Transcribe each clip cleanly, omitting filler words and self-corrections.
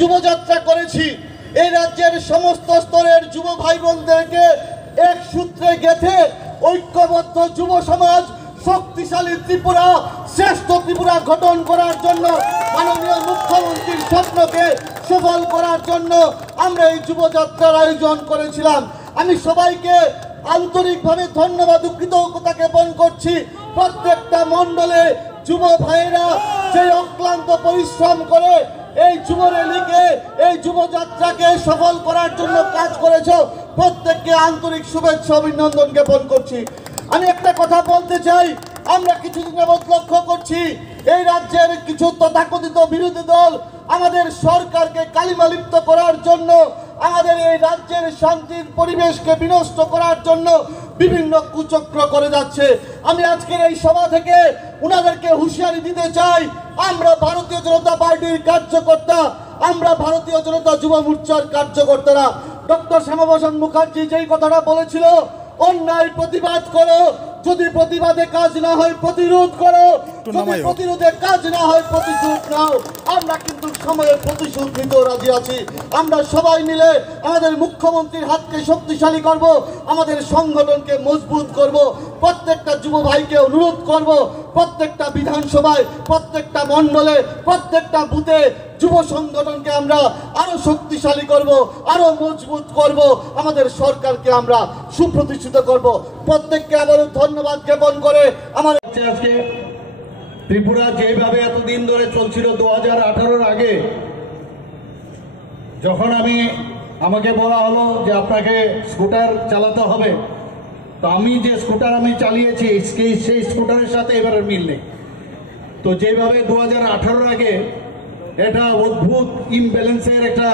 যুবযাত্রা করেছি এই রাজ্যের সমস্ত স্তরের যুব ভাই বোনদেরকে এক সূত্রে গেঁথে ঐক্যবদ্ধ যুব সমাজ শক্তিশালী ত্রিপুরা শ্রেষ্ঠ ত্রিপুরা গঠন করার জন্য মাননীয় মুখ্যমন্ত্রীর স্বপ্নকে সফল করার জন্য আমরা এই যুবযাত্রার আয়োজন করেছিলাম। আমি সবাইকে আন্তরিকভাবে ধন্যবাদ ও কৃতজ্ঞতা জ্ঞাপন করছি। প্রত্যেকটা মণ্ডলে যুব ভাইয়েরা যে অক্লান্ত পরিশ্রম করে এই যুব র্যালিকে এই যুবযাত্রাকে সফল করার জন্য কাজ করেছ, প্রত্যেককে আন্তরিক শুভেচ্ছা অভিনন্দন জ্ঞাপন করছি। আমি একটা কথা বলতে চাই, আমরা কিছুদিন যাবৎ লক্ষ্য করছি এই রাজ্যের কিছু তথাকথিত বিরোধী দল আমাদের সরকারকে কালিমালিপ্ত করার জন্য, আমাদের এই রাজ্যের শান্তির পরিবেশকে বিনষ্ট করার জন্য বিভিন্ন কুচক্র করে যাচ্ছে। আমি আজকের এই সভা থেকে ওনাদেরকে হুঁশিয়ারি দিতে চাই, আমরা ভারতীয় জনতা পার্টির কার্যকর্তা, আমরা ভারতীয় জনতা যুব মোর্চার কার্যকর্তারা। ডক্টর শ্যামাপ্রসাদ মুখার্জি যেই কথাটা বলেছিল, অন্যায় প্রতিবাদ করো, যদি প্রতিবাদে কাজ না হয় প্রতিরোধ করো, যদি প্রতিরোধে কাজ না হয় প্রতিশোধ নাও। আমরা কিন্তু সময়ের প্রতিশোধ নিতেও রাজি আছি। আমরা সবাই মিলে আমাদের মুখ্যমন্ত্রীর হাতকে শক্তিশালী করব, আমাদের সংগঠনকে মজবুত করব। প্রত্যেকটা যুব ভাইকে অনুরোধ করব, প্রত্যেকটা বিধানসভায়, প্রত্যেকটা মণ্ডলে, প্রত্যেকটা বুথে যুব সংগঠনকে আমরা আরো শক্তিশালী করব, আরো মজবুত করব, আমাদের সরকারকে আমরা সুপ্রতিষ্ঠিত করব। প্রত্যেককে আবারও ধন্যবাদ জ্ঞাপন করে আমার আজকে ত্রিপুরা যেভাবে এতদিন ধরে চলছিল 2018-র আগে, যখন আমাকে বলা হলো যে আপনাকে স্কুটার চালাতে হবে, তো আমি যে স্কুটার আমি চালিয়েছি সেই স্কুটারের সাথে এবারের মিল নেই। তো যেভাবে 2018-র আগে এটা অদ্ভুত ইমব্যালেন্সের একটা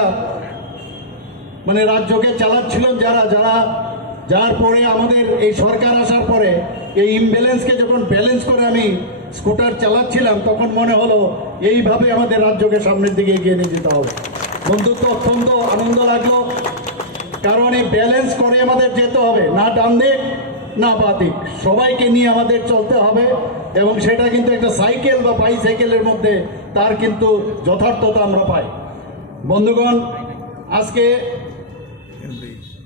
মানে রাজ্যকে চালাচ্ছিলেন যার পরে আমাদের এই সরকার আসার পরে এই ইমব্যালেন্সকে যখন ব্যালেন্স করে আমি স্কুটার চালাচ্ছিলাম, তখন মনে হলো এইভাবে আমাদের রাজ্যকে সামনের দিকে এগিয়ে নিয়ে যেতে হবে। বন্ধুত্ব অত্যন্ত আনন্দ লাগলো, কারণ এই ব্যালেন্স করে আমাদের যেতে হবে, না ডান দিক না বাঁ দিক, সবাইকে নিয়ে আমাদের চলতে হবে। এবং সেটা কিন্তু একটা সাইকেল বা বাইসাইকেলের মধ্যে তার কিন্তু যথার্থতা আমরা পাই। বন্ধুগণ, আজকে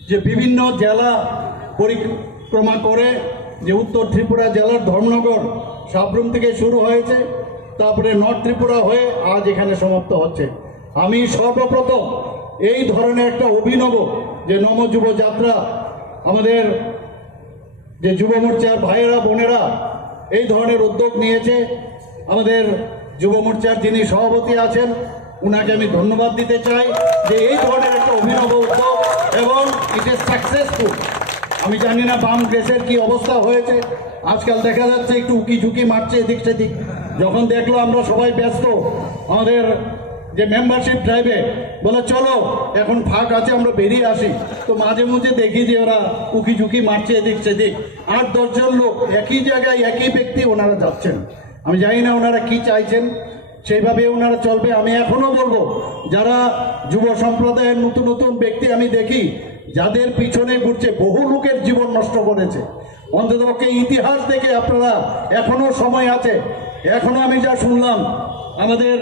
যে বিভিন্ন জেলা পরিক্রমা করে যে উত্তর ত্রিপুরা জেলার ধর্মনগর সাবরুম থেকে শুরু হয়েছে, তারপরে নর্থ ত্রিপুরা হয়ে আজ এখানে সমাপ্ত হচ্ছে। আমি সর্বপ্রথম এই ধরনের একটা অভিনব যে নম যুব যাত্রা আমাদের যে যুব মোর্চার ভাইয়েরা বোনেরা এই ধরনের উদ্যোগ নিয়েছে, আমাদের যুব মোর্চার যিনি সভাপতি আছেন উনাকে আমি ধন্যবাদ দিতে চাই যে এই ধরনের একটা অভিনব উদ্যোগ এবং ইট ইজ সাকসেসফুল। আমি জানি না বাম দেশের কি অবস্থা হয়েছে, আজকাল দেখা যাচ্ছে একটু উকি ঝুঁকি মারছে এদিক সেদিক। যখন দেখলো আমরা সবাই ব্যস্ত আমাদের যে মেম্বারশিপ ড্রাইভে, বলে চলো এখন ফাঁক আছে আমরা বেরিয়ে আসি, তো মাঝে মাঝে দেখি যে ওরা উকি ঝুঁকি মারছে এদিক সেদিক। 8-10 জন লোক একই জায়গায় একই ব্যক্তি ওনারা যাচ্ছেন। আমি জানি না ওনারা কি চাইছেন, সেইভাবে ওনারা চলবে। আমি এখনো বলবো, যারা যুব সম্প্রদায়ের নতুন নতুন ব্যক্তি আমি দেখি যাদের পিছনে ঘুরছে, বহু লোকের জীবন নষ্ট করেছে, অন্ততপক্ষে ইতিহাস দেখে আপনারা এখনো সময় আছে। এখনো আমি যা শুনলাম আমাদের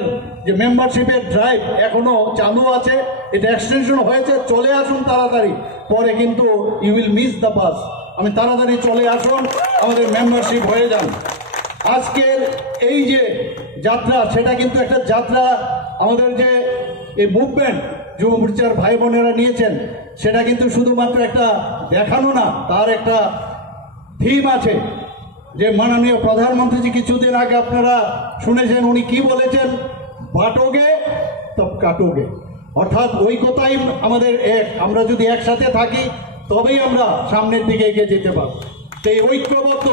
যে মেম্বারশিপের ড্রাইভ এখনো চালু আছে, এটা এক্সটেনশন হয়েছে, চলে আসুন তাড়াতাড়ি, পরে কিন্তু you will miss the bus. আমি তাড়াতাড়ি চলে আসুন, আমাদের মেম্বারশিপ হয়ে যান। আজকের এই যে যাত্রা, সেটা কিন্তু একটা যাত্রা, আমাদের যে এই মুভমেন্ট যুব মোর্চার ভাই বোনেরা নিয়েছেন, সেটা কিন্তু শুধুমাত্র একটা দেখানো না, তার একটা থিম আছে। যে মাননীয় প্রধানমন্ত্রী কিছুদিন আগে আপনারা শুনেছেন উনি কি বলেছেন, বাটোগে তব কাটোগে, অর্থাৎ ওই কথাই আমাদের এক, আমরা যদি একসাথে থাকি তবেই আমরা সামনের দিকে এগিয়ে যেতে পারব। এই ঐক্যবদ্ধ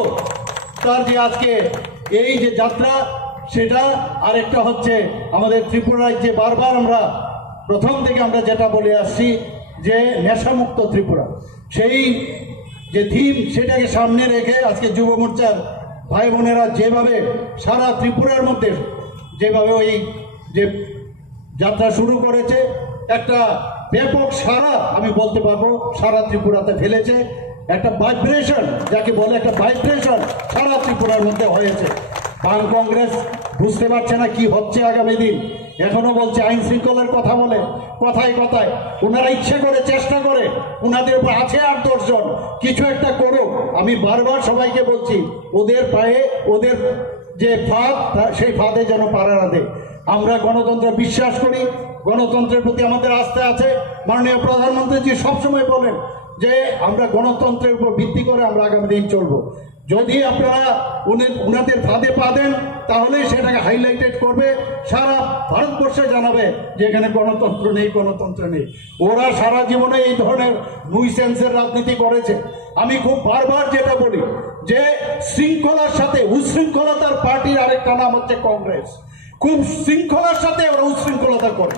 তার যে আজকে এই যে যাত্রা, সেটা আরেকটা হচ্ছে আমাদের ত্রিপুরায় যে বারবার আমরা প্রথম থেকে আমরা যেটা বলে আসছি যে নেশামুক্ত ত্রিপুরা, সেই যে থিম সেটাকে সামনে রেখে আজকে যুব মোর্চার ভাই বোনেরা যেভাবে সারা ত্রিপুরার মধ্যে যেভাবে ওই যে যাত্রা শুরু করেছে, একটা ব্যাপক সারা আমি বলতে পারবো সারা ত্রিপুরাতে ফেলেছে। একটা ভাইব্রেশন, যাকে বলে একটা ভাইব্রেশন সারা ত্রিপুরার মধ্যে হয়েছে। বাম কংগ্রেস বুঝতে পারছে না কি হচ্ছে আগামী দিন, এখনো বলছে আইন শৃঙ্খলার কথা বলে, কথায় কথায় ওনারা ইচ্ছে করে চেষ্টা করে, ওনাদের উপর আছে 8-10 জন, কিছু একটা করুক। আমি বারবার সবাইকে বলছি, ওদের পায়ে ওদের যে ফাঁদ, সেই ফাঁদে যেন পাড়া না দেয়। আমরা গণতন্ত্রে বিশ্বাস করি, গণতন্ত্রের প্রতি আমাদের আস্থা আছে। মাননীয় প্রধানমন্ত্রীজি সবসময় বলেন যে আমরা গণতন্ত্রের উপর ভিত্তি করে আমরা আগামী দিন চলবো। যদি আপনারা ওনাদের ফাঁদে পা দেন, তাহলে সেটাকে হাইলাইটেড করবে, সারা ভারতবর্ষে জানাবে যে এখানে গণতন্ত্র নেই, গণতন্ত্র নেই। ওরা সারা জীবনে এই ধরনের নুইসেন্সের রাজনীতি করেছে। আমি খুব বারবার যেটা বলি যে শৃঙ্খলার সাথে উশৃঙ্খলতার পার্টির আরেকটা নাম হচ্ছে কংগ্রেস। খুব শৃঙ্খলার সাথে ওরা উশৃঙ্খলতা করে।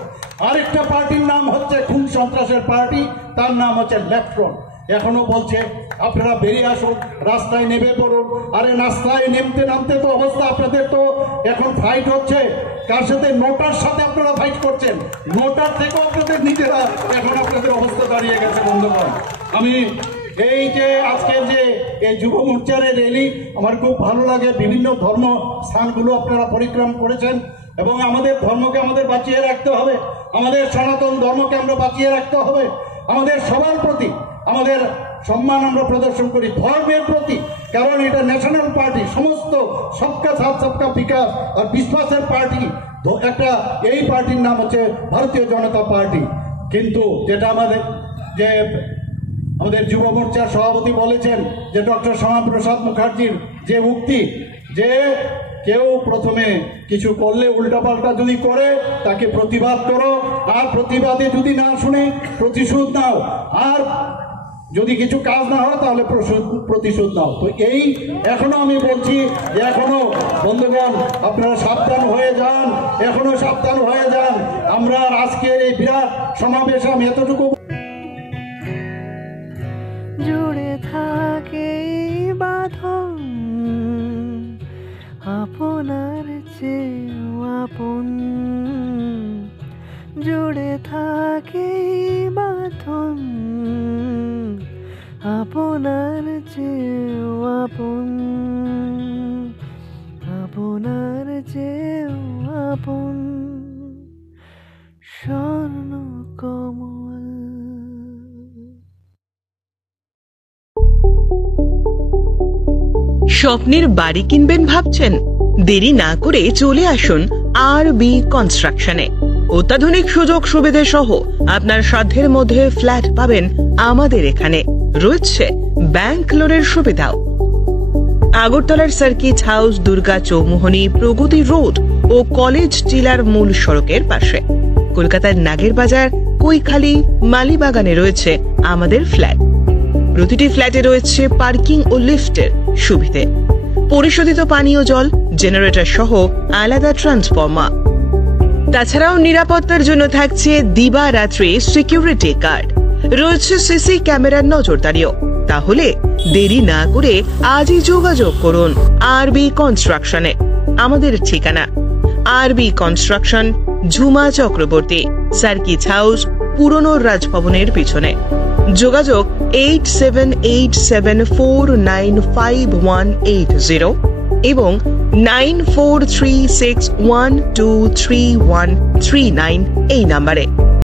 আরেকটা পার্টির নাম হচ্ছে খুন সন্ত্রাসের পার্টি, তার নাম হচ্ছে লেফট ফ্রন্ট। এখনো বলছে আপনারা বেরিয়ে আসুন, রাস্তায় নেমে পড়ুন। আরে রাস্তায় নামতে তো অবস্থা, আপনাদের তো এখন ফাইট হচ্ছে কার সাথে? নোটার সাথে আপনারা ফাইট করছেন। নোটার থেকেও আপনাদের নিজেরা এখন আপনাদের অবস্থা দাঁড়িয়ে গেছে। বন্ধুগণ, আমি এই যে আজকের যে এই যুব মোর্চার র্যালি, আমার খুব ভালো লাগে। বিভিন্ন ধর্ম স্থানগুলো আপনারা পরিক্রম করেছেন এবং আমাদের ধর্মকে আমাদের বাঁচিয়ে রাখতে হবে, আমাদের সনাতন ধর্মকে আমরা বাঁচিয়ে রাখতে হবে। আমাদের সবার প্রতি আমাদের সম্মান আমরা প্রদর্শন করি ধর্মের প্রতি, কারণ এটা ন্যাশনাল পার্টি, সমস্ত সবকা সাথ সবকা বিকাশ আর বিশ্বাসের পার্টি একটা। এই পার্টির নাম হচ্ছে ভারতীয় জনতা পার্টি। কিন্তু যেটা আমাদের যুব মোর্চার সভাপতি বলেছেন যে ডক্টর শ্যামাপ্রসাদ মুখার্জির যে উক্তি, যে কেউ প্রথমে কিছু করলে উল্টাপাল্টা যদি করে তাকে প্রতিবাদ করো, আর প্রতিবাদে যদি না শুনে প্রতিশোধ নাও, আর যদি কিছু কাজ না হয় তাহলে প্রতিশোধ নাও। তো এই এখনো আমি বলছি যে এখনো বন্ধুগণ আপনারা সাবধান হয়ে যান, এখনো সাবধান হয়ে যান। আমরা আজকের এই বিরাট সমাবেশ আমি এতটুকু জুড়ে থাকে বাঁধন আপনার চেয়েও আপন, জুড়ে থাকে বাঁধন আপনার চেয়েও আপন, আপনার চেয়েও আপন স্বর্ণ কমল। স্বপ্নের বাড়ি কিনবেন ভাবছেন? দেরি না করে চলে আসুন RB কনস্ট্রাকশনে। অত্যাধুনিক সুযোগ সুবিধা সহ আপনার সাধ্যের মধ্যে ফ্ল্যাট পাবেন আমাদের এখানে। রয়েছে ব্যাংক লোনের সুবিধাও। আগরতলার সার্কিট হাউস, দুর্গা চৌমুহনী, প্রগতি রোড ও কলেজ টিলার মূল সড়কের পাশে। কলকাতার নাগের বাজার, কৈখালি, মালিবাগানে রয়েছে আমাদের ফ্ল্যাট। প্রতিটি ফ্ল্যাটে রয়েছে পার্কিং ও লিফটের সুবিধে, পরিশোধিত পানীয় জল, জেনারেটর সহ আলাদা ট্রান্সফরমার। তাছাড়াও নিরাপত্তার জন্য থাকছে দিবারাত্রি সিকিউরিটি গার্ড, রয়েছে সিসি ক্যামেরার নজরদারিও। তাহলে দেরি না করে আজই যোগাযোগ করুন RB কনস্ট্রাকশনে। আমাদের ঠিকানা RB construction, Jhuma Chakraborty, circuit house, পুরনো রাজভবনের পিছনে। যোগাযোগ 8787495180 এবং 9436123139 এই নাম্বারে।